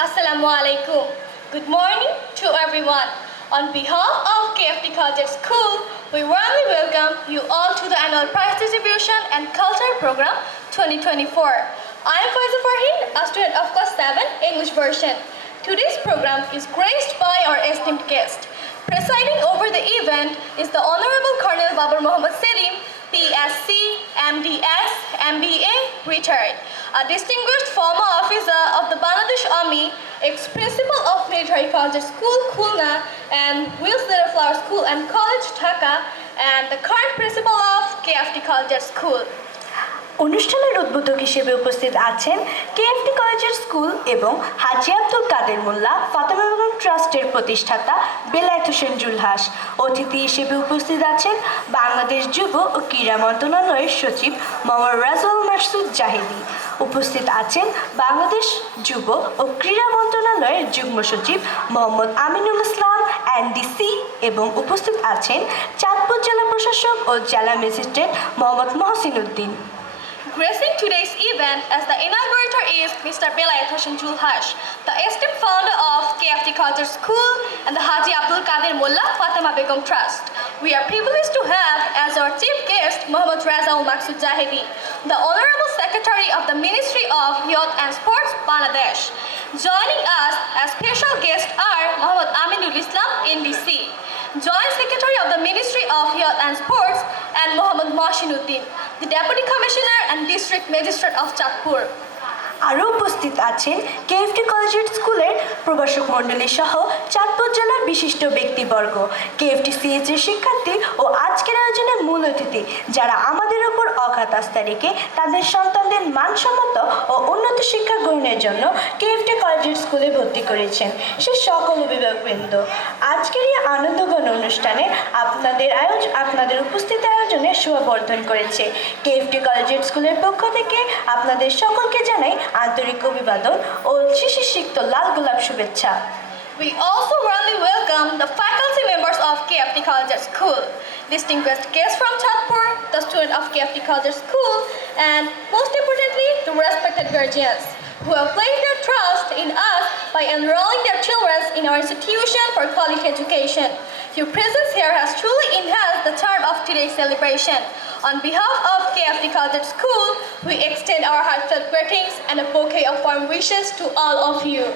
Assalamu alaikum. Good morning to everyone. On behalf of KFT Culture School, we warmly welcome you all to the annual prize distribution and culture program 2024. I am Faiza Farhin, a student of class 7 English version. Today's program is graced by our esteemed guest. Presiding over the event is the Honorable Colonel Babar Muhammad Selim, PSC, MDS, MBA, retired, a distinguished former officer of the Bangladesh Army, ex-principal of Military College School, Khulna, and Wills Flower School and College, Dhaka, and the current principal of KFT College School. অনুষ্ঠানের উদ্বোধক হিসেবে উপস্থিত আছেন KFT কলেজের school এবং হাজি আব্দুল কাদের মোল্লা, ফাতেমা বেগম ট্রাস্টের প্রতিষ্ঠাতা বেলায়েত হোসেন জুলহাস। অতিথি হিসেবে উপস্থিত আছেন বাংলাদেশ যুব ও ক্রীড়া মন্ত্রণালয়ের সচিব মোহাম্মদ রাজুল মাসুদ জাহিদি। উপস্থিত আছেন বাংলাদেশ যুব ও ক্রীড়া মন্ত্রণালয়ের যুগ্ম সচিব মোহাম্মদ আমিনুল ইসলাম, এনডিসি এবং উপস্থিত আছেন চাঁদপুর জেলা প্রশাসক ও জেলা magistrate Mohammad Mohsin Uddin. Gracing today's event as the inaugurator is Mr. Belayat Hoshin Julhash, the esteemed founder of KFT Culture School and the Haji Abdul Qadir Mullah Fatima Begum Trust. We are privileged to have as our chief guest Muhammad Razaul Maksud Jahidi, the Honorable Secretary of the Ministry of Youth and Sports, Bangladesh. Joining us as special guests are Muhammad Aminul Islam, NDC, Joint Secretary of the Ministry of Youth and Sports, and Muhammad Mashinuddin, the Deputy Commissioner and District Magistrate of Chatpur. আরও উপস্থিত আছেন KFT কলেজের স্কুলের প্রভাষক মণ্ডলী সহ চাঁদপুর জেলার বিশিষ্ট ব্যক্তিবর্গ কেএফটি সিএইচের শিক্ষার্থী ও আজকের আয়োজনের মূল অতিথি, যারা আমাদের ওপর অগাধ আস্থা রেখে তাদের সন্তানদের মানসম্মত ও উন্নত শিক্ষা গ্রহণের জন্য কেএফটি কলেজের স্কুলে ভর্তি করেছেন সে সকল অভিভাবকবৃন্দ, আজকের এই আনন্দঘন অনুষ্ঠানে আপনাদের আয়োজ আপনাদের উপস্থিত আয়োজনে শুভবর্ধন করেছে কেএফটি কলেজের স্কুলের পক্ষ থেকে আপনাদের সকলকে জানাই আন্তরিক অভিবাদন ও শিশির সিক্ত লাল গোলাপ শুভেচ্ছা We also warmly welcome the faculty members of KFT College School, distinguished guests from Chatpur, the student of KFT College School, and most importantly, the respected guardians who have placed their trust in us by enrolling their children in our institution for quality education. Your presence here has truly enhanced the charm of today's celebration. On behalf of KFT College School, we extend our heartfelt greetings and a bouquet of warm wishes to all of you.